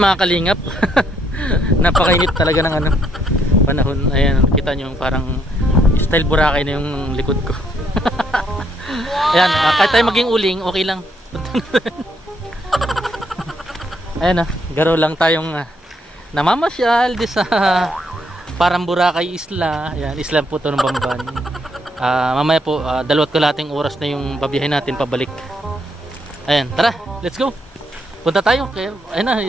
Mga kalingap. Napakainit talaga ng ano panahon. Ayan, kita nyo parang style Boracay na yung likod ko. Ayan, kahit tayo maging uling, okay lang. Ayan garo lang tayong namamasyal di sa parang Boracay Isla. Ayan, isla po to ng Bamban. Mamaya po, 2 kalahating oras na yung babiyahin natin pabalik. Ayan, tara, let's go. Punta tayo. Kaya, ayun na,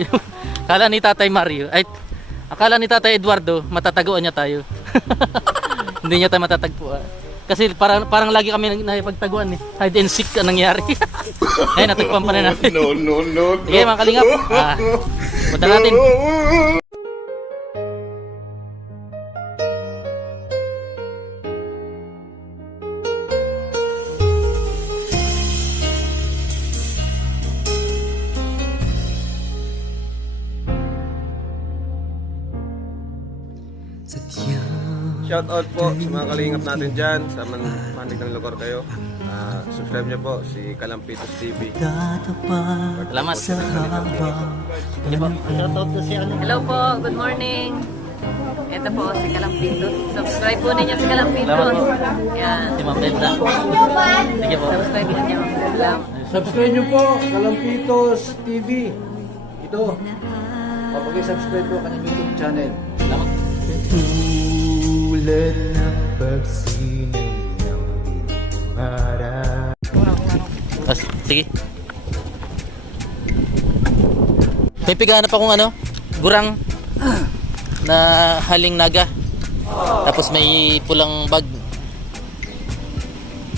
akala ni Tatay Mario, ay, akala ni Tatay Eduardo, matataguan niya tayo. Hindi niya tayo matatagpuan. Kasi parang lagi kami nakipagtaguan eh. Hide and seek ang nangyari. Ayun, natagpuan pa na natin. No. Sige, mga kalingap. Punta natin. Shout out po sa mga kalingap natin dyan sa manig ng lugar kayo. Subscribe niyo po si Kalampitos TV. Salamat. Sige po. Shout out to si ano. Hello po, good morning. Ito po si Kalampitos. Subscribe po ninyo si Kalampitos. Yan. Si Ma'am Belda. Sige po. Subscribe ninyo. Subscribe nyo po, Kalampitos TV. Ito, papag-subscribe po kanyang YouTube channel. Salamat. Tulad ng pagsinig ng bintara. Sige. May pigahanap akong ano, gurang na haling naga. Tapos may pulang bag.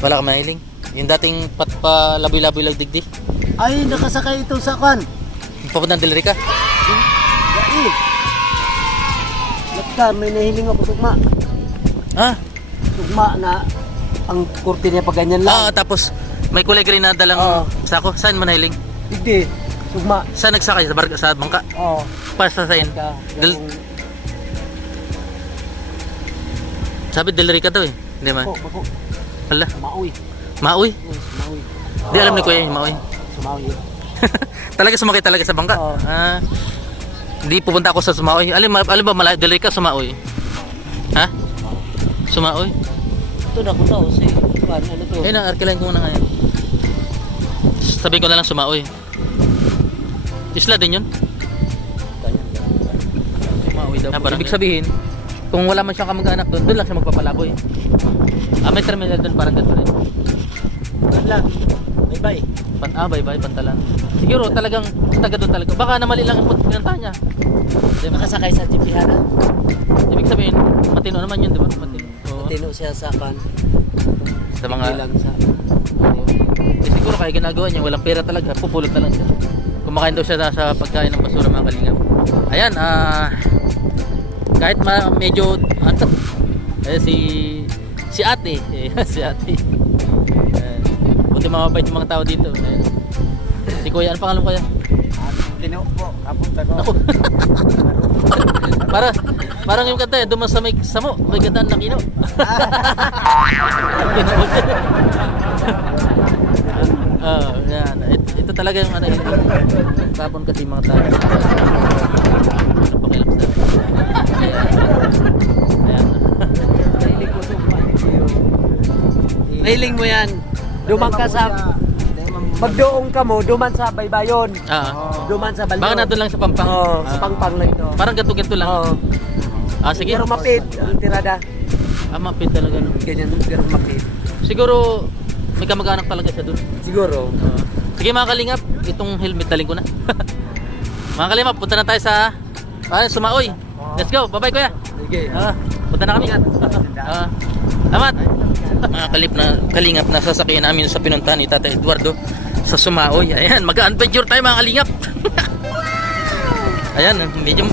Wala ka mahiling. Yung dating patpalaboy-laboy lang digdi. Ay, nakasakay ito sa kan. Papuntang Del Rica. Lakta, may nahiling ako tugma. Tugma na ang kurte niya pag ganyan lang. Tapos may kulay green na dalang sako. Saan mo nahiling? Hindi, tugma. Saan nagsakay? Sa bangka? Oo. Para sa sayin? Sabi Del Rica daw eh. Hindi man. Bako, Hala. Maui. Maui? Yes, Maui. Di alam ni Kuya yung Maui. Sumawi. Talaga sumakay talaga sa bangka? Oo. Hindi pupunta ako sa Sumaoy. Alin ba malayo? Del Rica, Sumaoy? Ha? Sumaoy? Ito na ko tao si ano to? Eh na, arkilain ko muna ngayon. Sabihin ko na lang Sumaoy. Isla din yun? Sumaoy daw. Ibig sabihin, kung wala man siyang kamag-anak doon, doon lang siya magpapalaboy. May terminal doon parang ganito rin. Doon lang. Bye-bye. Bye-bye, Pantalan. Siguro talagang taga doon talaga. Baka na mali lang yung pinuntahan niya. Makasakay sa Jipihana. Ibig sabihin, matino naman yun, di ba? Matino. Oo. Tino siya sa kan. Sa mga... Bilang sa... siguro kaya ginagawa niya, walang pera talaga. Pupulot na lang siya. Kumakain daw siya sa pagkain ng basura, mga kalingap. Ayan, kahit medyo... si ate. Si ate. Buti mababait yung mga tao dito. Si Kuya, ano pangalan mo Kuya? Tino po, kapunta ko. Ako. Parang yung kanta duman sa may samo, may gandaan na kino. Yan. Ito talaga yung ano, tapon kasi mga tao. Pakialam sa. Ayan. Mahiling mo yan. Duman ka sa... Magdoong ka mo, duman sa Baybayon. Duman sa Balyo. Baka na doon lang sa Pampang. Sa Pampang lang ito. Parang ganto-ganto lang. Sige. Pero mapid ang tirada. Mapid talaga no. Ganyan, pero mapid. Siguro may kamag-anak talaga siya doon. Siguro. Sige mga kalingap, itong helmet daling ko na. Mga kalingap, punta na tayo sa Sumaoy. Let's go. Bye-bye Kuya. Sige. Punta na kami. Salamat. Mga kalingap na sasakyan namin sa pinuntahan ni Tatay Eduardo sa Sumaoy. Ayan, mag-adventure tayo mga kalingap. Ayan,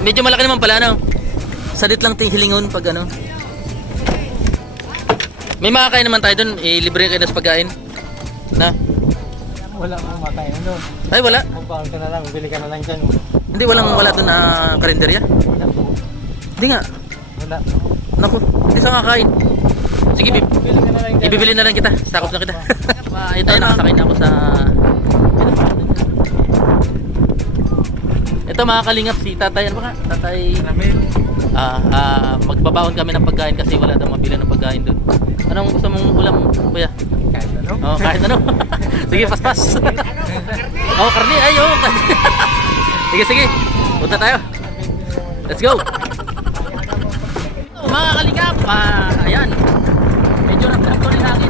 medyo malaki naman pala no. Sadit lang ting hilingon pag ano. May makakain naman tayo doon, libre kayo na sa pagkain. Na? Wala mong makain ano. Ay wala. Magpahal ka na lang, bili ka na lang dyan. Hindi wala doon na karinderya. Wala po. Hindi nga. Wala. Naku, hindi sa kakain. Sige, Bili ka na lang dyan. ibibili na lang kita. Sakop na kita. Ito, nakasakay na ako sa... Ito, ito mga kalingap, si tatay, ano ba nga? Tatay magbabaon kami ng pagkain kasi wala daw mabili ng pagkain doon. Anong gusto mong ulam, kuya? Kahit ano. Oh, kahit ano. Sige, paspas. Oh, karni. Ay, oh. Sige, sige. Punta tayo. Let's go. Mga kalingap, ayan. Medyo ramdam ko rin hangin.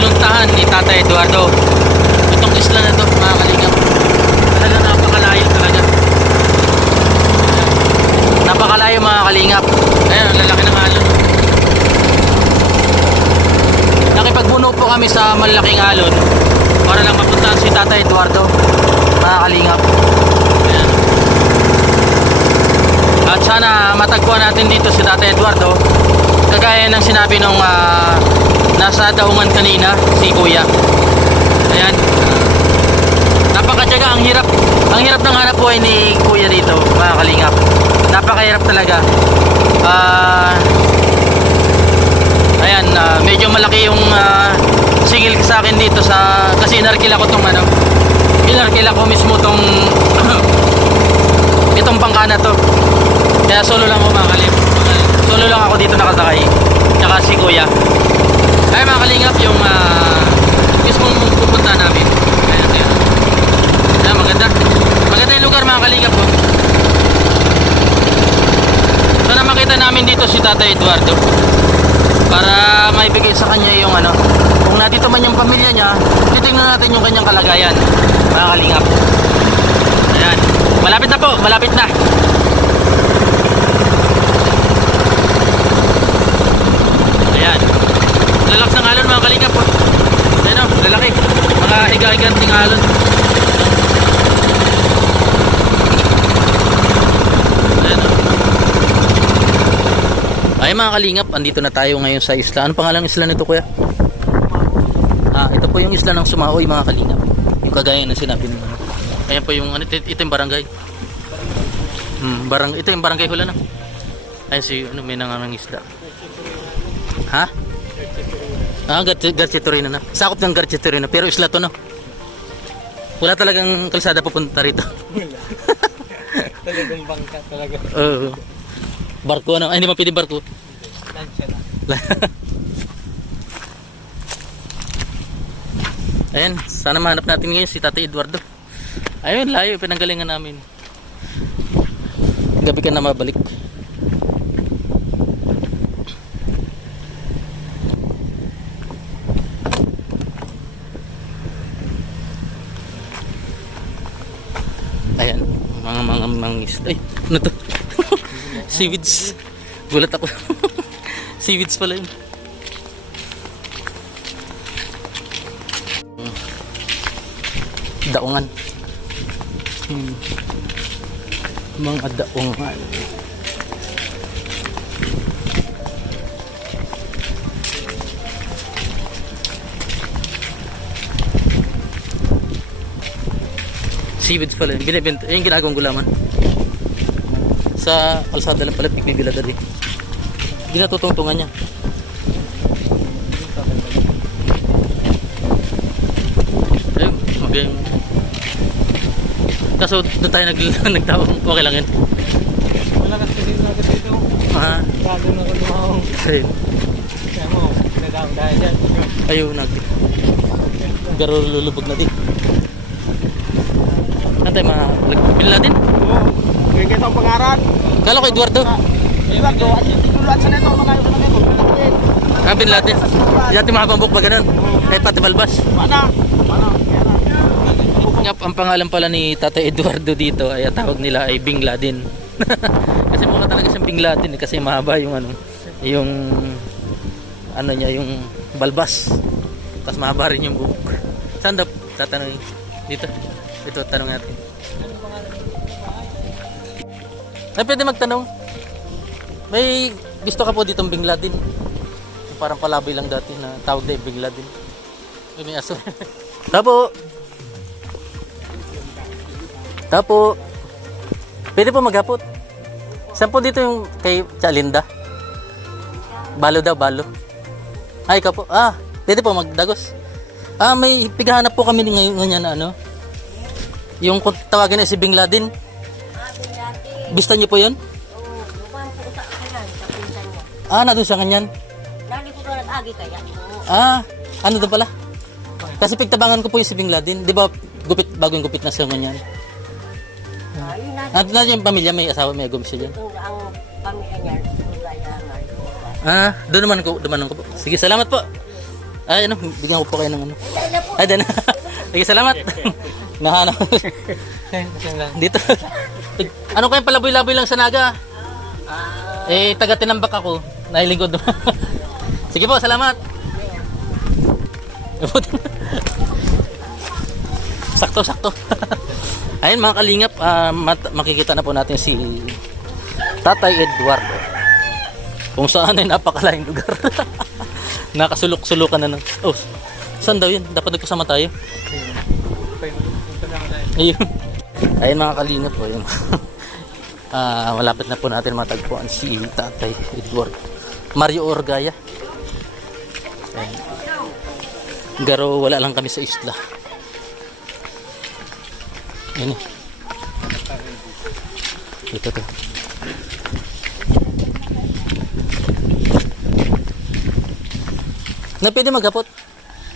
pinuntahan ni Tata Eduardo. Itong isla na to, mga kalingap. Talaga napakalayo talaga. Napakalayo mga kalingap. Ayan, ang lalaki ng alon. Nakipagbuno po kami sa malaking alon para lang mapuntahan si Tata Eduardo, mga kalingap. Ayan. At sana matagpuan natin dito si Tata Eduardo, kagaya ng sinabi nung nasa daungan kanina, si Kuya. Ayan. Napakatyaga, ang hirap ng hanap buhay ni Kuya dito, mga kalingap. Napakahirap talaga. Ayan, medyo malaki yung singil sa akin dito kasi inarkila ko tong inarkila ko mismo tong itong bangka na to. Kaya solo lang ako, mga kalingap. Solo lang ako dito nakasakay. Tsaka si Kuya. Ay, mga kalingap, yung mismong pupunta namin. Ayan. Ayan, maganda. Maganda yung lugar, mga kalingap po. Sana makita namin dito si Tata Eduardo para maibigay sa kanya yung kung nandito man yung pamilya niya, titingnan natin yung kanyang kalagayan, mga kalingap. Ayan. Malapit na po, malapit na. Ayan. Lalaks ng alon, mga kalingap po. Ayan o, lalaki. Mga higa-higanting alon. Ayan o. Ay, mga kalingap, andito na tayo ngayon sa isla. Ano pangalang isla nito, Kuya? Ito po yung isla ng Sumaoy, mga kalingap. Yung kagaya na sinabi nyo. Ayan po yung, ito yung barangay. Ito yung barangay hula na. Ayun may nangangang isla. Ha? Garchetourina na. Sakop ng Garchetourina, pero isla to, no? Wala talagang kalsada pupunta rito. Talagang bangka talaga. Barko ay hindi mapili barko. Lansya na. Ayan, sana mahanap natin ngayon si Tata Eduardo. Ayun, layo, pinanggalingan namin. Gabi ka na mabalik. Ayan, mga isda. Ay, ano to? Seaweeds. Gulat ako. Seaweeds pala yun. Daungan. Mga daungan. Seaweeds pala yun. Binibenta. Yung ginagawang gulaman. Sa kalsada lang pala, pigbibilad din. Ginatutungtungan niya. Ayun, magayang. Kaso doon tayo nagtawag. Okay lang yun. Wala kasi dito. Bago na ko lumahong. Ayun. Kaya mo, nagawang dahil dyan. Ayun, garo lulubog na din. Ano tayo, bila din? Oo. Kaya itong pangaran. Kala ko Eduardo. Eduardo, at yung tinuluan sa neto, magayon sa neto. Bin Laden. Di natin makapambok ba ganun? Kahit pati balbas. Mana? Ang pangalan pala ni Tata Eduardo dito ay tawag nila ay Bing Laden. Kasi mukha talaga siyang Bing Laden kasi mahaba yung niya, yung balbas. Tapos mahaba rin yung buhok. Saan daw tatanungin? Dito. Ito, tanong natin. Ay, pwede magtanong. May gusto ka po ditong Bing Laden? Parang palaboy lang dati na tawag na Bing Laden. May aso. Tapo. Pwede po maghapot. Saan po dito yung kay Chalinda? Balo daw, balo. Ay, ikaw po. Pwede po magdagos. May pighahanap po kami ngayon na yung kung tawagin na si Bing Laden. Gusto niyo po yun? Oo, lumahan po sa kanyan, sa pinsan niya. Nandun sa kanyan. Lagi ko na nag-agi kaya. Ano doon pala? Kasi pigtabangan ko po yung si Bing Laden. Di ba bagong gupit na sa kanyan? Yun Nandun na yung pamilya, may asawa, may agom siya dyan. ang pamilya niya, kaya nga. Doon naman ko po. Sige, salamat po. Ay, ano, bigyan ko po kayo ng ano. Ay, dyan na. Sige, salamat. Nahanap. Dito. Ano kayong palaboy-laboy lang sa Naga? Eh, taga-tinambak ako. Nahilingkod. Sige po, salamat. Sakto. Ayun mga kalingap, makikita na po natin si Tatay Eduardo. Kung saan ay napakalaking lugar. Nakasulok-sulukan na ng... Oh, saan daw yun? Dapat nagkasama tayo. Ayun. Ayun mga kalingap po. Ayun. Malapit na po natin matagpuan si Tatay Eduardo. Mario Orgaya. Ayun. Garo wala lang kami sa isla. Ayun. Ito to. Na pwede maghapot.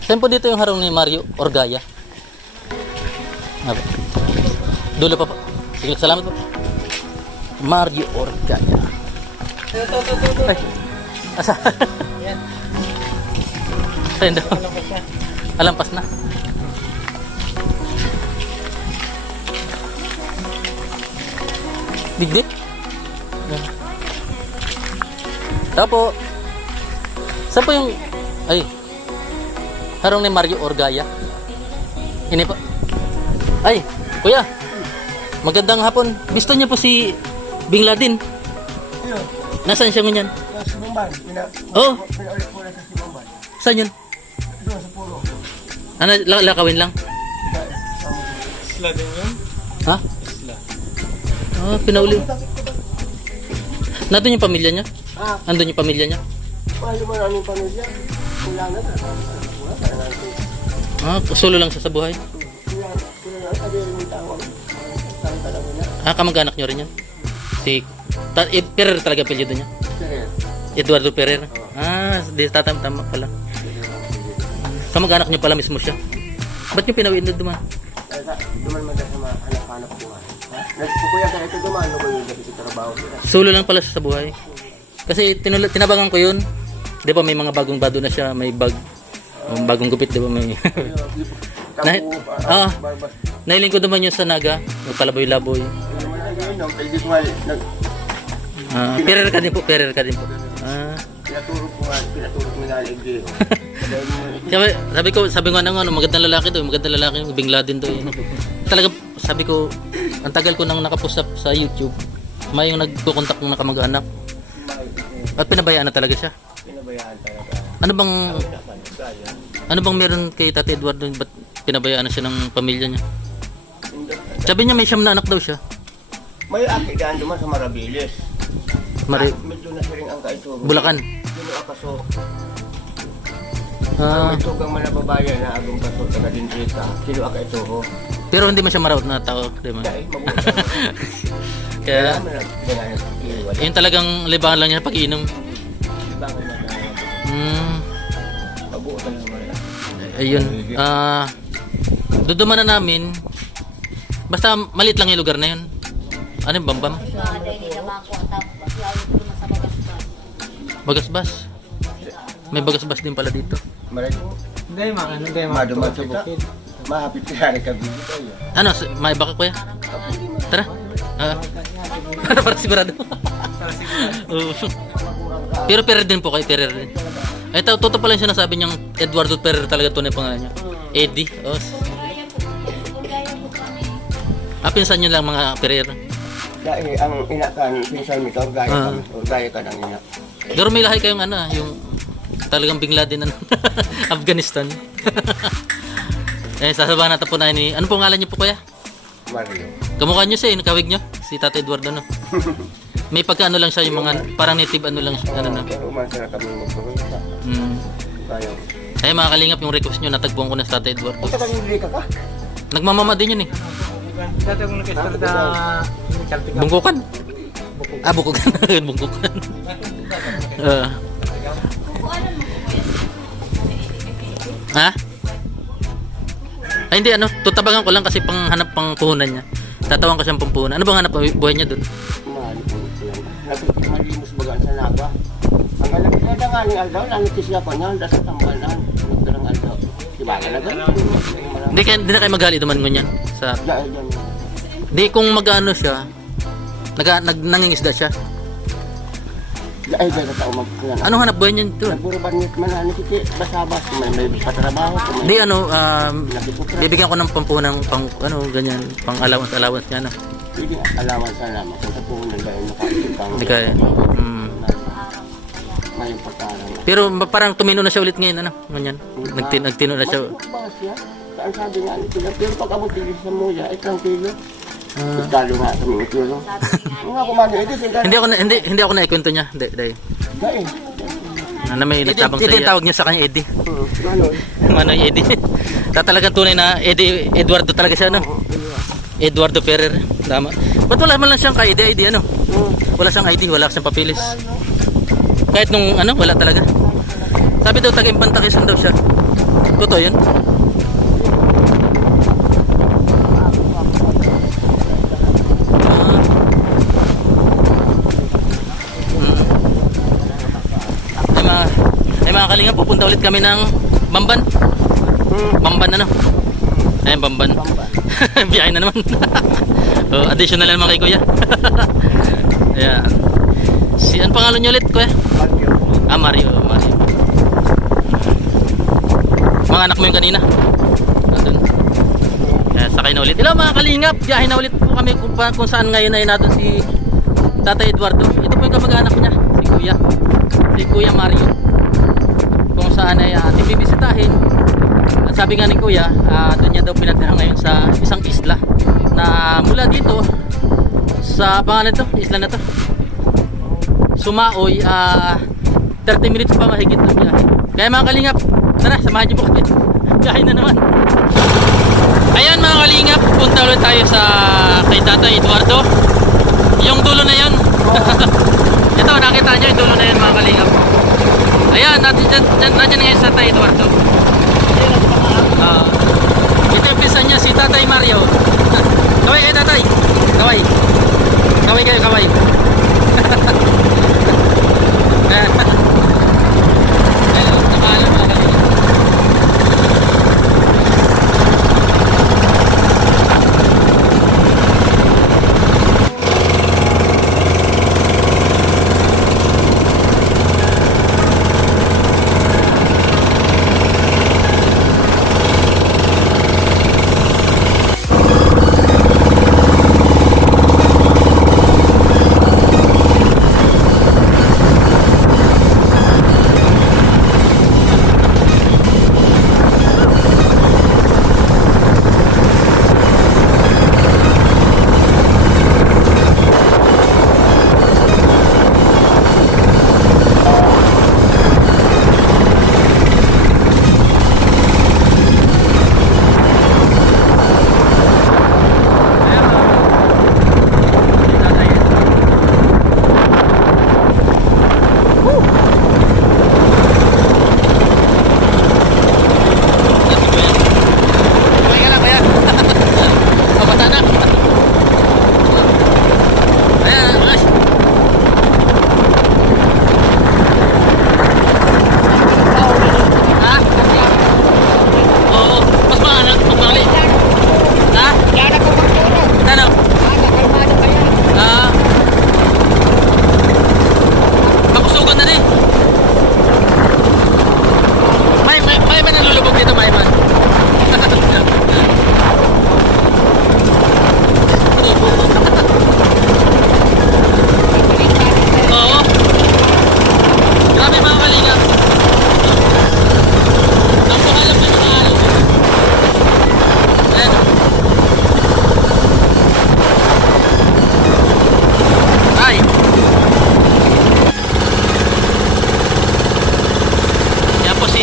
Saan po dito yung harong ni Mario Orgaya? Dulo pa po. Sige, salamat po. Mario Orgaya. Ay, asa? Ayun daw. Alampas na. Digdik. Tapo. Saan po yung... Ay. Harong ni Mario Orgaya. Ini po. Ay, kuya. Magandang hapon. Gusto niyo po si Bin Laden? Nasaan siya ngunyan? Sa Bumban. Oh, Pinaulit po na sa Bumban. saan yun? Doon sa Puro. Ano, lakawin lang? Isla din yun? Ha? Ah, pinauli. Nandun yung pamilya niya? Andun yung pamilya niya? Paano mo na aming pamilya? Wala na. Wala na natin. Solo lang siya sa buhay? Wala na. Sabi yung tawag. Tawag talaga na. Kamag-anak nyo rin yan? Si... Perer talaga apelyido niya? Sir, Eduardo Perer? Di tama pala. Kamag-anak nyo pala mismo siya? Ba't nyo pinawiin doon duman? duman man sa mga anak-anak ko. Nagpukuya ka ito duman. Ano ba yung gabi sa trabaho sila? Solo lang pala siya sa buhay. Kasi tinabangan ko yun. Di ba may mga bagong bado na siya, may bagong gupit, di ba may... Nahiling ko naman yun sa Naga, yung palaboy-laboy. Perer ka din po. Pinaturo ko nga Igleho. Sabi ko ano, magandang lalaki to, Bin Laden to. Talaga, sabi ko, ang tagal ko nang nakapost sa YouTube, may yung nagkukontak ng nakamag-anak. At pinabayaan na talaga siya. Pinabayaan talaga. Ano bang meron kay Tatay Eduardo? Ba't pinabayaan na siya ng pamilya niya? Sabi niya may 9 na anak daw siya. May akidaan duman sa Marabilis. Medyo na siring ang kaituro. Bulacan. Yun ang kaso. Ah, Ito kang manababayan na agong kaso taga Dindrita. Sino ang kaituro? pero hindi man siya marawat na tao, di ba? Dahil mabuta. Kaya, yun talagang libangan lang niya pag-iinom. Mabuta naman. Ayun. Duduman na namin. Basta maliit lang yung lugar na yun. Ano yung Bambam? Bagasbas. May bagasbas din pala dito. Hindi, maduman sa bukid. Mahapit ka rin kami dito. Ano, may baka kuya? Tara. Para sigurado. Pero Perer din po kayo, Perer din. Ay, totoo pala yung sinasabi niyang Eduardo Perer talaga tunay pangalan niya. Eddie. Oh. Pinsan niyo lang mga Perer. Dahil ang inakan, pinsan nito, orgaya ka ng ina. Pero may lahi kayong ano, yung talagang Bin Laden ng Afghanistan. Sasabahan natin po na ni... Ano po ngalan niyo po kuya? Mario. Kamukha niyo siya, nakawig niyo? Si Tatay Eduardo, no? May pagkaano lang siya, yung mga parang native ano lang siya. Ano, no? Pero umasa na kami magpapagpunta. Tayo. Kaya mga kalingap, yung request niyo, natagpuan ko na sa Tatay Eduardo. Ang taga-Dindri ka ka? Nagmamama din yun eh. Dati kong nakistarta Bungkukan. Bukukan. Bungkukan. Ha? Ay hindi ano, tutabagan ko lang kasi panghanap pang puhunan niya. Tatawan ko siyang pampuhunan. Ano bang hanap buhay niya doon? Malimus bagaan sa Naga. Ang galapit na nga ni Aldaw, nanikis niya ko niya, dasal tambalan. Tibaga na ganun. Hindi na kayo magali duman ngunyan sa Dahil yan. di kung mag-ano siya nangingisda siya. Dahil dahil na tao magkalan. Anong hanap buhay niyan doon? Puro banit man ano kiti basabas may patrabaho kung may Di ano nakipukra. bibigyan ko ng pampunang pang ano ganyan, pang allowance niya na. Hindi alaman sa alaman kung tapunan dahil nakakitang. Hindi kaya. May pagkarang. Pero parang tumino na siya ulit ngayon ano, ganyan. Nagtino na siya. Mas siya. Ang sabi nga nito, pero pag abot dito sa muya, ay tranquilo. Talo nga sa mga kilo. Nga kumano, Hindi ako naikwento niya. Hindi. Dahil. Ano may nagtabang sa iyo. Tawag niya sa kanya Eddie. Ano? Manoy Eddie. Talagang tunay na Eddie Eduardo talaga siya no. Eduardo Ferrer. Tama. Ba't wala man lang siyang ID ano? Wala siyang ID, wala siyang papilis. Kahit nung ano, wala talaga. Sabi daw taga-Impanta Quezon daw siya. Totoo 'yun? Ay mga kalinga, pupunta ulit kami ng Bamban. Bamban ano? Ayun, Bamban. Biyahe na naman. Additional naman kay Kuya. Ayan. Ano pangalan niyo ulit, Kuya? Mario. Mga anak mo yung kanina? Nandun. Kaya sakay na ulit. Hello mga kalingap, biyahe na ulit po kami kung saan ngayon ay natin si Tatay Eduardo. Ito po yung kamag-anak niya, si Kuya Mario. Kung saan ay ating bibisitahin. At sabi nga ni Kuya, doon niya daw pinatira ngayon sa isang isla na mula dito sa pangalan to, isla na to Sumaoy, 30 minutes pa mahigit ng biyahe. Kaya mga kalingap, tara, samahan niyo po kami. Biyahe na naman. Ayan mga kalingap, punta ulit tayo sa kay Tatay Eduardo. Yung dulo na yun. Ito, nakita nyo yung dulo na yun mga kalingap. Ayan, nandiyan ngayon sa Tatay Eduardo. Ito yung pinsan niya, si Tatay Mario. Kaway kayo Tatay. Kaway. Kaway kayo, kaway. Hello, nakahalan mga kalingap.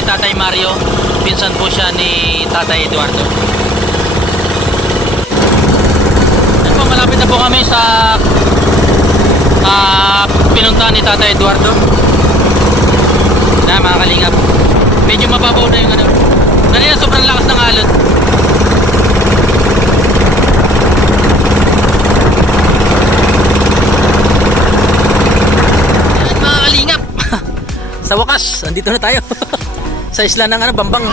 Tatay Mario, pinsan po siya ni Tatay Eduardo. Yan po, malapit na po kami sa pinuntahan ni Tatay Eduardo. Na mga kalingap, medyo mababaw na yung ano. Kanina sobrang lakas ng alon. Yan mga kalingap. Sa wakas, andito na tayo. Sa isla ng Bambang.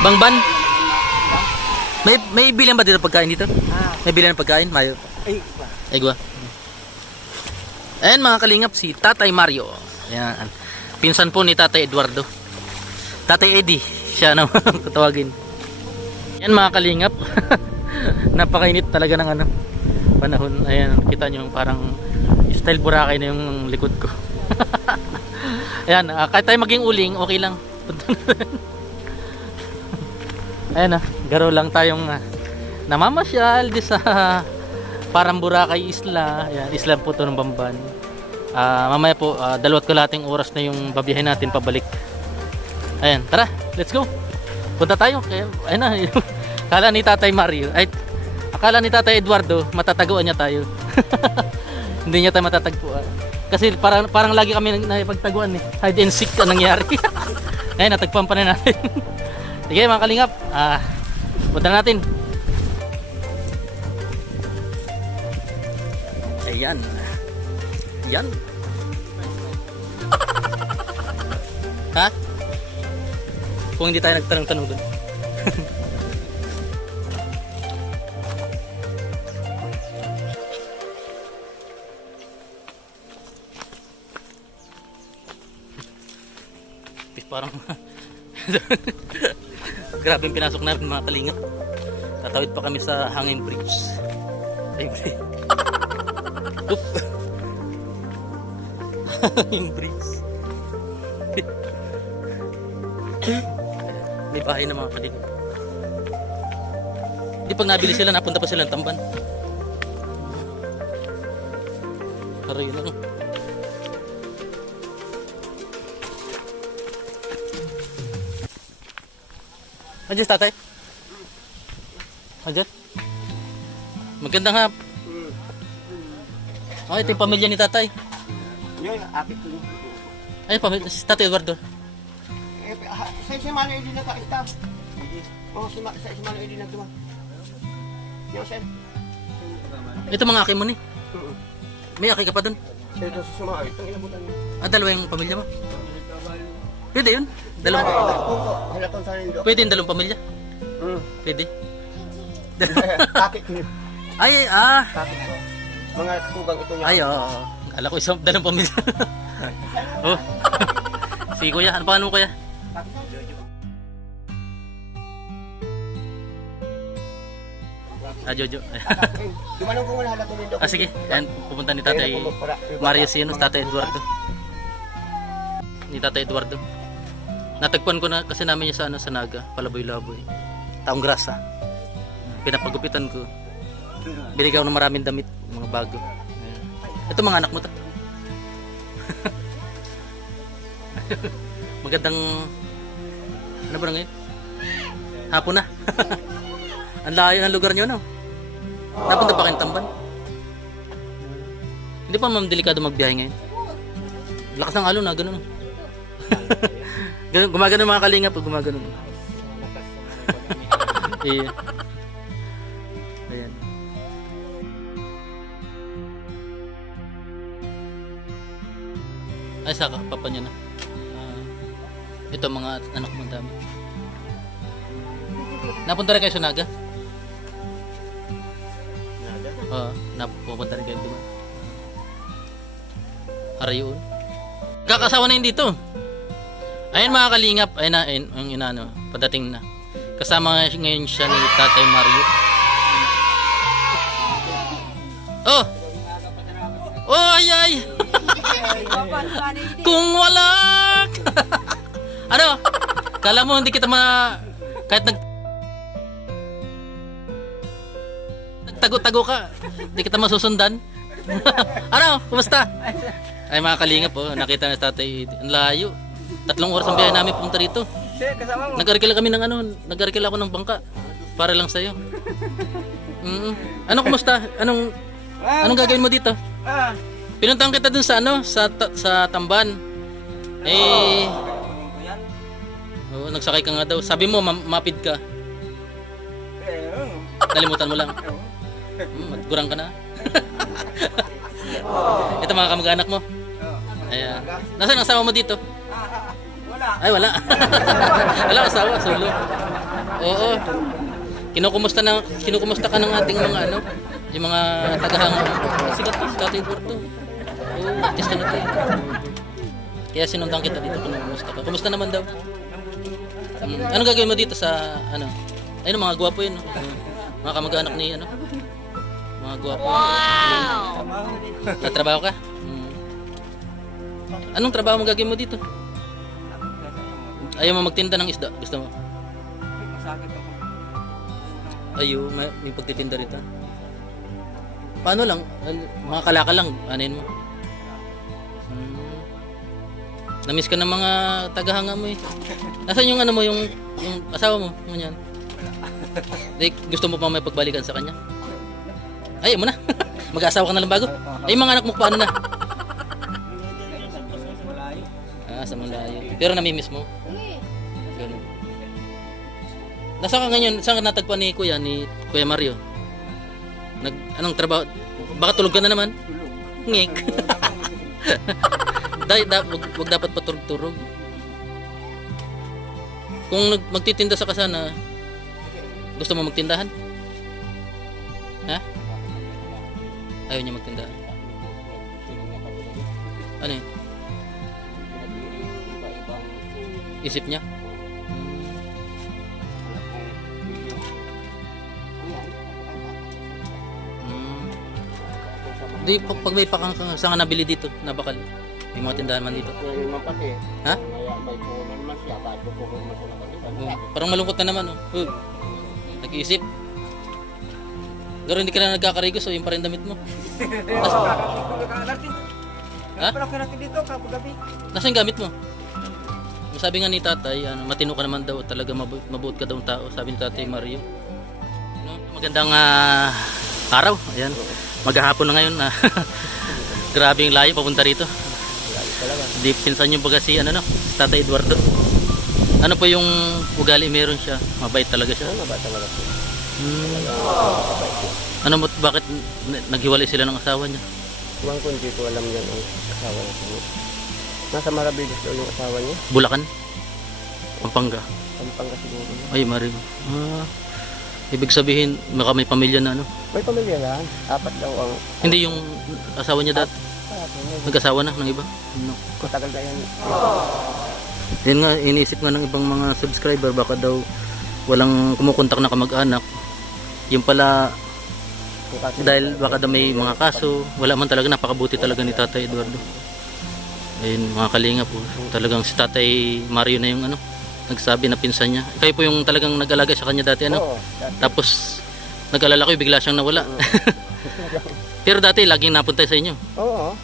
Bangban. May bilan ba dito pagkain dito? May bilan ng pagkain? Mayo. Ay, gua. Ayan mga kalingap, si Tatay Mario. Ayan. Pinsan po ni Tatay Eduardo. Tatay Eddie, siya naman kutawagin. Ayan mga kalingap. Napakainit talaga ng panahon. Ayan, kita nyo parang style Boracay na yung likod ko. Ayan, kahit tayo maging uling, okay lang. Ayan garo lang tayong namamasyal di sa parang Boracay Isla. Ayan, isla po to ng Bamban. Mamaya po, 2 kalahating oras na yung babiyahin natin pabalik. Ayan, tara, let's go. Punta tayo. Ayan na, akala ni Tatay Mario, akala ni Tatay Eduardo, matataguan niya tayo. Hindi niya tayo matatagpuan. Kasi parang lagi kami nakipagtaguan eh. Hide and seek ang nangyari. Ngayon, natagpuan pa na natin. Sige mga kalingap, punta na natin. Ayan. Yan. Ha? Kung hindi tayo nagtanong-tanong doon. Parang grabe yung pinasok namin mga kalingap. Tatawid pa kami sa hanging bridge. Oop. Hanging bridge. May bahay na mga kalingap. Hindi pag nabili sila, napunta pa sila ng Tamban. Aray lang. Andiyan tatay? Andiyan? Magandang hap. Oh, ito yung pamilya ni tatay. Yun, akit ko yun. Ay, pamilya, si Tatay Eduardo. Si Mano Edi na ka-istab. Oo, si Mano Edi na tuwa. Yung sir. Ito mga akin mo ni. May aki ka pa dun. Ito sa sumaka, itong inabutan mo. Dalawa yung pamilya mo. Pwede yun? Dalawang. Halatong sa nindo. Pwede yung dalawang pamilya? Pwede. Akit ko yun. Ay, Akit ko. Mga tugang ito niya. Ay, oo. Kala ko isang dalawang pamilya. Oh. Sige kuya, ano pangalan mo kuya? Jojo. Dumanong ko muna halatong nindo. Sige, yan pupunta ni Tatay Mario Sinos, Tatay Eduardo. Ni Tatay Eduardo. Natagpuan ko na kasi namin niya sa Naga, Palaboy-Laboy. Taong grasa. Pinapagupitan ko. Binigyan ko ng maraming damit, mga bago. Ito mga anak mo to. Magandang ano ba ngayon? Hapon na. Ang layo ng lugar niyo, no? Napunta ba kayong Tamban? Hindi pa ma'am delikado magbiyahe ngayon. Lakas ng alon na, gano'n. Gumagano mga kalingap pag gumagano. Iya. Ayan. Ay, saka papa niya na. Ito mga anak mo dami. Napunta rin kayo sa Naga? Oo, napupunta rin kayo doon. Harayoon. Kakasawa na yun dito. Ayan mga kalingap, ayun na, ang inano, padating na. Kasama ngayon siya ni Tatay Mario. Oh! Oh, ay! Kung wala! Ano? Kala mo hindi kita kahit nagtago-tago ka, hindi kita masusundan? Ano? Kumusta? Ay mga kalingap, nakita na Tatay, ang layo. 3 oras ang biyahe namin pumunta rito. Nag-arkila kami ng nag-arkila ako ng bangka para lang sa'yo. Ano, kumusta? Anong gagawin mo dito? Pinuntahan kita dun sa sa Tamban. Nagsakay ka nga daw. Sabi mo mapid ka. Nalimutan mo lang. Matgurang ka na. Ito mga kamag-anak mo. Ayan. Nasaan ang asawa mo dito? Ay, wala. Wala asawa, solo. Oo. Kinukumusta ka ng ating mga ano, yung mga tagahang sikat pa sa Tatay Eduardo. Oo, artista na tayo. Kaya sinundan kita dito, kinukumusta ka. Kumusta naman daw? Anong gagawin mo dito sa ano? Ayun, mga gwapo yun. No? Mga kamag-anak ni ano? Mga gwapo. Wow! Tatrabaho ka? Anong trabaho mo gagawin mo dito? Ayaw mo magtinda ng isda? Gusto mo? Ayaw, may pagtitinda rito. Paano lang? Mga kalakal lang, anin mo. Namiss ka ng mga tagahanga mo eh. Nasaan yung ano mo, yung asawa mo? Ganyan. Like, gusto mo pa may pagbalikan sa kanya? Ay, mo na. Mag-aasawa ka na lang bago. Ay, mga anak mo paano na? Sa malayo. Pero namimiss mo? Ganun. Nasaan ka ngayon? Saan ka natagpuan ni Kuya Mario? Anong trabaho? Baka tulog ka na naman? Ngik. Wag dapat paturog-turog. Kung magtitinda sa kasana, gusto mo magtindahan? Ha? Ayaw niya magtindahan. Ano yun? Isip niya? Di, pag may pakang saan ka nabili dito, nabakal? May mga tindahan man dito. Ha? Parang malungkot na naman, oh. Nag-iisip. Pero hindi ka na nagkakarigos, so yung pa rin damit mo. Ha? Nasaan yung gamit mo? Sabi nga ni tatay, matino ka naman daw, talaga mabuot ka daw ang tao, sabi ni Tatay Mario. No? Magandang araw, ayan. Maghahapon na ngayon. Grabe yung layo papunta rito. Di pinsan yung baga si Tatay Eduardo. Ano po yung ugali meron siya? Mabait talaga siya. Mabait talaga siya. Ano mo, bakit naghiwalay sila ng asawa niya? Tuwang ko hindi ko alam yan ang asawa niya. Nasa Marabigas daw yung asawa niya. Bulacan? Pampanga? Pampanga siguro. Ay, Mario. Ibig sabihin, may pamilya na ano? May pamilya yan. 4 daw ang... Hindi yung asawa niya dati. Nag-asawa na ng iba? No. Matagal na yan. Yan nga, iniisip nga ng ibang mga subscriber, baka daw walang kumukontak na kamag-anak. Yung pala, dahil baka daw may mga kaso, wala man talaga, napakabuti talaga ni Tatay Eduardo. Ayun, mga kalinga po, talagang si Tatay Mario na yung nagsabi na pinsan niya. Kayo po yung talagang nag-alaga sa kanya dati, Oo, dati. Tapos, nag-alala ko, bigla siyang nawala. Pero dati, laging napunta sa inyo. Oo.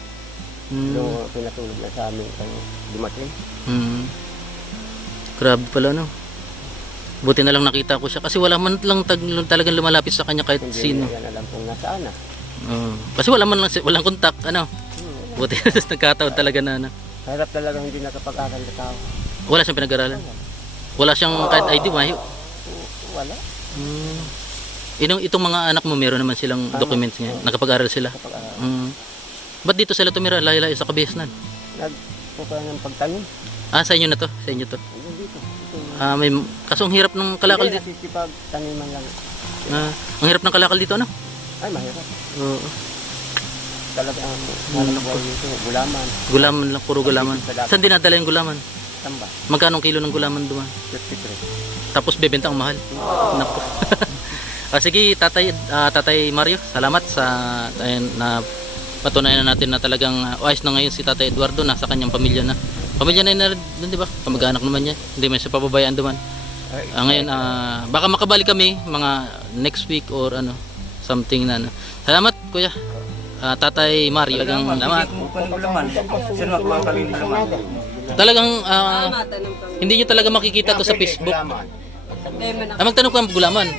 Yung pinatulog na sa amin kung dumating. Grabe pala, no? Buti na lang nakita ko siya. Kasi wala man lang talagang lumalapit sa kanya kahit Hindi sino. niya yan alam kung nasaan na. Kasi wala man lang, walang kontak, Buti na nagkataon talaga na, Hirap talaga hindi nakapag-aral na tao. Wala siyang pinag-aralan. Wala siyang kahit ID, mayo. Wala. Itong mga anak mo, meron naman silang documents niya. Nakapag-aral sila. Nakapag-aral. Ba't dito sila tumira? Layo-layo sa Kabihasnan. Nagpupa ng pagtanim. Sa inyo na to? Sa inyo to? Dito. Kasong hirap ng kalakal dito. Nasisipag-taniman lang. Ang hirap ng kalakal dito, ano? Ay, mahirap. Oo. Talaga ang buhay nito. Gulaman. Gulaman lang, puro gulaman. Saan dinadala yung gulaman? Tamba. Magkano kilo ng gulaman duman? 53. Tapos bebenta ang mahal. Naku. Sige, Tatay Mario, salamat sa na patunayan na natin na talagang ayos na ngayon si Tatay Eduardo, nasa kanyang pamilya na. Pamilya na yun, di ba? Kamag-anak naman niya. Hindi man siya pababayaan duman. Ngayon, baka makabalik kami mga next week or something na. Salamat, Kuya. Tatay Mario, salamat. Talagang hindi nyo talaga makikita to sa Facebook. Magtanong ka ng gulaman.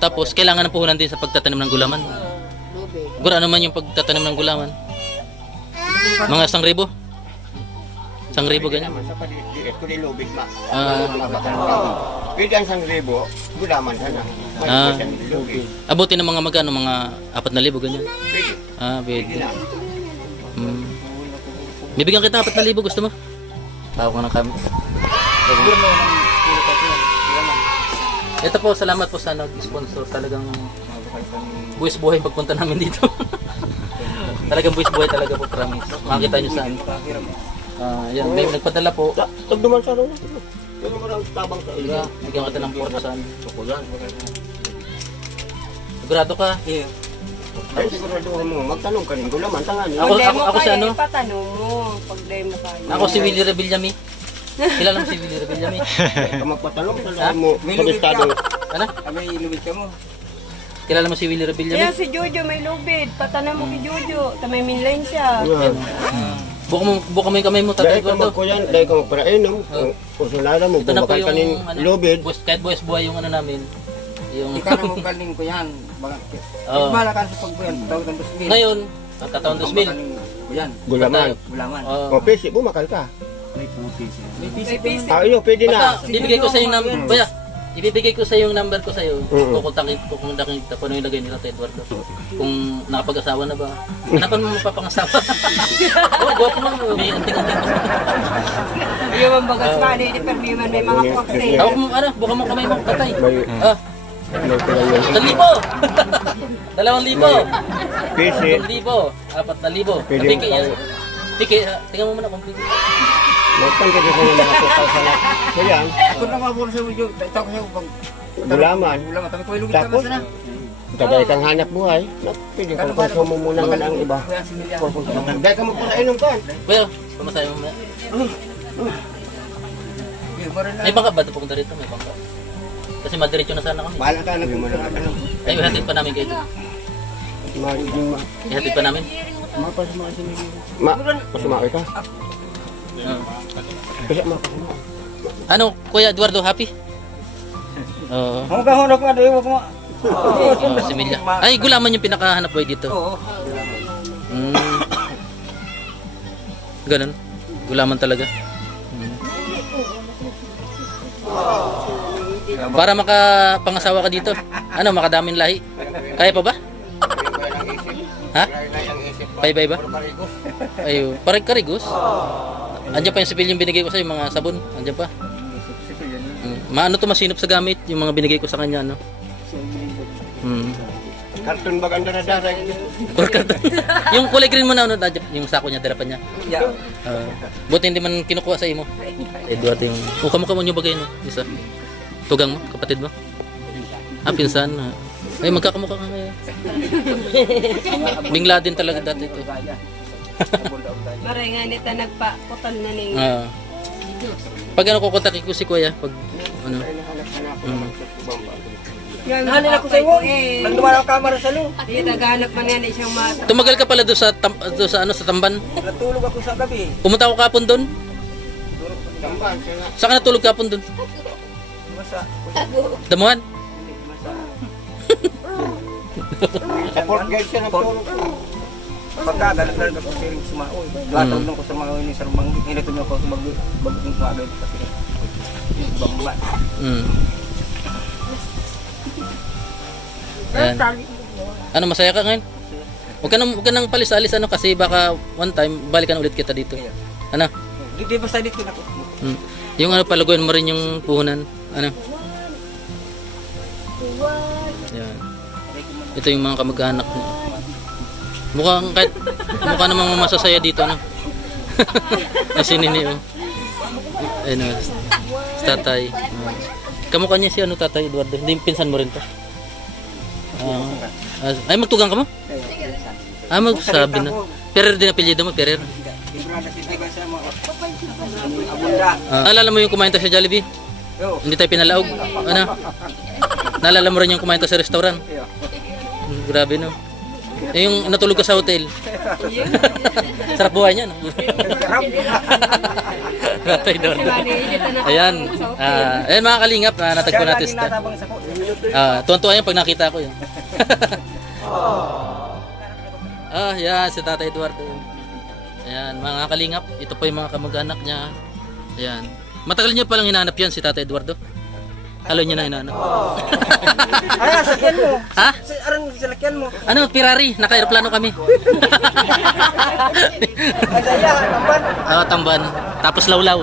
Tapos kailangan ng puhunan din sa pagtatanim ng gulaman. Gura naman yung pagtatanim ng gulaman. Mga 1,000. 1,000 ganyan. Pwede ang 1,000, gulaman sana. Abuti ng mga magkano, mga 4,000 ganyan. Pwede. Bibigyan kita 4,000, gusto mo? Bawa ko ng kami. Ito po, salamat po sa nag-sponsor. Talagang buwis buhay pagpunta namin dito. Talagang buwis buhay talaga po, promise. Makikita nyo saan. Yan, may nagpadala po. Tagduman sa ano. Pero marang tabang sa ila. Bigyan kita ng 4,000. Sigurado ka? Ay, sigurado mo, magtanong ka rin. Gulaman, tangan. Ako si ano? Ipatanong mo. Pag demo ka. Ako si Willie Rebillami. Kilala mo si Willie Rebillami? Ka magpatanong sa mo. Palistado. Ano? Kilala mo si Willie Rebillami? Kaya si Jojo may lubid. Patanong mo kay Jojo. Tamay minline siya. Buka mo yung kamay mo, Tatay Dahil ka Eduardo. magkuyan, dahil ka magparainom. Kung sunada mo, Ito na po bumakal ka ng yung lubid. kahit buwis buhay yung ano namin. Yung Ikaw na mo galing ko yan. Oo. Bala ka sa pagbuyan. Tawag ng 2,000. Ngayon, kataon 2,000. Yan. Gulaman. Gulaman. Oo. O, pisi, bumakal ka. May PC. Iyo, pwede na. Basta, ibibigay ko sa yung number. Kuya, ibibigay ko sa yung number ko sa iyo. Kukontakin kita kung ano yung lagay ni Tatay Eduardo. Kung nakapag-asawa na ba. Hanapan mo mapapangasawa. Oh, gwapo mo. May anting-anting. Yung ang bagas ka. Hindi pero may mga kwakse. Hawak mo, ano, buka mo kamay mo, patay. May- Ah, May kulang yun. 1,000. 2,000. Pisi. 3,000. 4,000. Pwede Piki mo yan. tayo. Piki, tingnan mo muna kung piki. Magpangkita sa mga 2,000 na. So yan, Ako na maburo sa video. Ito ko sa'yo. gulaman. Gulaman. Kami ko ilugit Tapos, ka na. tagay kang hanap buhay. Pwede kang konsumo muna nga ang iba. Kuya, similya. Dahil ka magparainom ka. Kuya, pamasahe mo muna. May bangka ba ito pupunta rito? May bangka. Kasi madiretso na sana kami. Bahala ka na. Pumunta ka na. Ay, ihatid pa namin kayo. Ihatid pa namin. Pasumakay ka. Kasi Ano, Kuya Eduardo, happy? Oo. Ang kahunok nga doon. Huwag mo. Si Milya. Ay, gulaman yung pinakahanap boy dito. Oo. Ganun. Gulaman talaga. Para makapangasawa ka dito. Ano, makadaming lahi. Kaya pa ba? Ha? Bye-bye ba? Ayo, parang-karigos. Andiyan pa yung sipil yung binigay ko sa mga sabon. Andiyan pa. Maano to, masinop sa gamit yung mga binigay ko sa kanya, no? karton bag ang daradara. Yung kulay green mo na, ano, yung sako niya, dala pa niya. Yeah. Buti hindi man kinukuha sa imo. Eduardo yung... kamukha mo nyo bagay, no? Isa. Tugang mo, kapatid mo. Pinsan. Ay, magkakamukha ka ngayon. Bingla din talaga dati ito. Maray nga nita nagpakutan na ning. Pag ano, kukontakin ko si Kuya. Pag ano. Nahanin ako sa iyo. Nagdumala ang kamera sa loob. Di naghanap man yan siyang mata. Tumagal ka pala doon sa sa Tamban. Natulog ako sa gabi. Pumunta ako kapon doon. Saan ka natulog kapon doon? Masa. Damuhan? Support guide siya na po. Pagka dalag ako siring si Mao. Latag nung ko sa mga ini sa rumang hinatun ako sa bagong bagay kasi. Bamba. Ayan. Ano, masaya ka ngayon? Huwag ka nang palis-alis ano kasi baka one time balikan ulit kita dito. Ano? Di basta dito na ko. Yung ano, palaguin mo rin yung puhunan. Ano? Yan. Ito yung mga kamag-anak niya. Mukha namang masasaya dito, ano? Ay, sinini, oh. Ayun, oh. Tatay. Kamukha niya si ano, Tatay Eduardo. Hindi, pinsan mo rin to. Ay, magtugang ka mo? Magsabi na. Perer din apelyido mo, Perer. Naalala mo yung kumain tayo sa Jollibee? Hindi tayo pinalaog. Ano? Naalala mo rin yung kumain tayo sa restaurant? Grabe, no? Yung natulog ka sa hotel. Sarap buhay niya, no? Tatay doon. Ayan. Ayan mga kalingap, natagpo natin sila. Tuwan-tuwa yan pag nakita ko yun. Yan, si Tatay Eduardo. Ayan, mga kalingap, ito po yung mga kamag-anak niya. Ayan. Matagal niyo palang hinahanap yan si Tatay Eduardo? Halo nyo na ano. Ay, sakyan mo. Ha? Arang salakyan mo. Ano, Ferrari, naka-aeroplano kami. Ay, tamban. Tamban. Tapos lawlaw.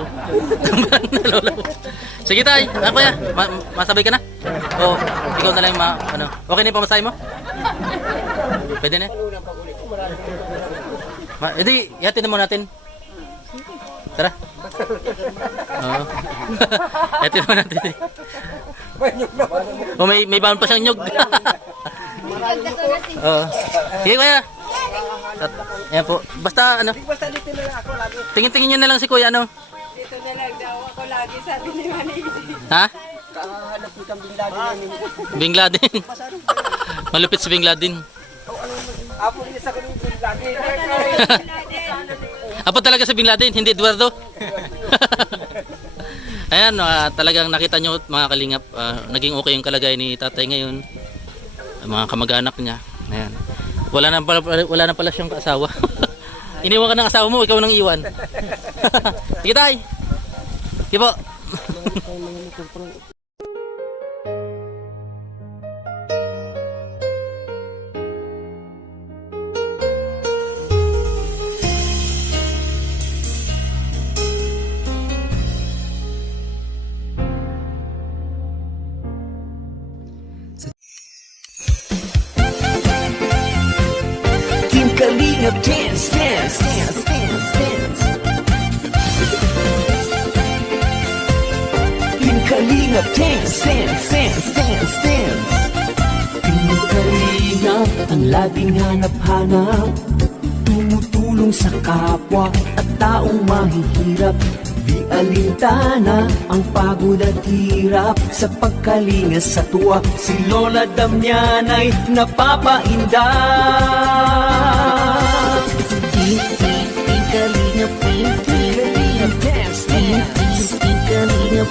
Tamban, lawlaw. Sige tay, ako ya. Masabay ka na? O, ikaw na lang ano. Okay na yung pamasahe mo? Pwede na? Hindi, ihatid na muna natin. Tara. Oo. Ihatid na muna natin. O, may baon pa siyang nyog. Oo. Sige kuya. Ayan po. Basta ano. Basta dito na lang ako lagi. Tingin-tingin nyo na lang si kuya ano. Dito na lang daw ako lagi, sabi ni Manny. Ha? Kahanap ko kang bingdado ni. Bin Laden. Malupit si Bin Laden. Apo niya sa kanong lagi. Apo talaga si Bin Laden, hindi Eduardo. Ayan, talagang nakita nyo mga kalingap, naging okay yung kalagayan ni tatay ngayon. Mga kamag-anak niya. Ayan. Wala na pala siyang asawa. Iniwan ka ng asawa mo, ikaw nang iwan. Sige tay. Sige po. Team Kalingap dance, dance, dance, dance, dance. Team Kalingap dance, dance, dance, dance, dance. Team Kalingap ang laging hanap-hanap, tumutulong sa kapwa at taong mahihirap. Di alintana ang pagod at hirap sa pagkalinga sa tuwa. Si Lola Damian ay napapainda. Kalingap, Kalingap dance, dance. Kalingap,